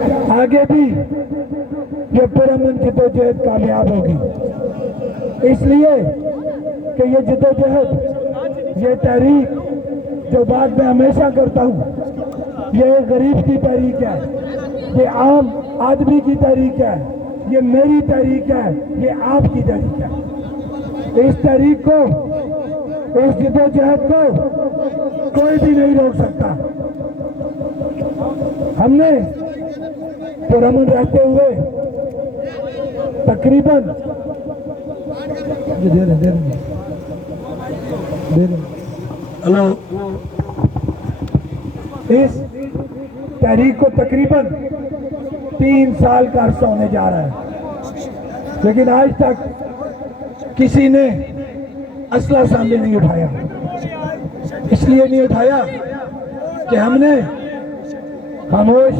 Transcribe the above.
आगे भी ये पुरअमन जद्दोजहद कामयाब होगी, इसलिए कि ये जद्दोजहद, ये तहरीक जो बात मैं हमेशा करता हूँ, ये गरीब की तहरीक है, ये आम आदमी की तहरीक है, ये मेरी तहरीक है, ये आपकी तहरीक है। इस तहरीक को, इस जद्दोजहद को कोई भी नहीं रोक सकता। हमने पुरअमन रहते हुए तकरीबन हेलो इस तहरीक को तकरीबन 3 साल का अरसा होने जा रहा है, लेकिन आज तक किसी ने असला सामने नहीं उठाया। इसलिए नहीं उठाया कि हमने खामोश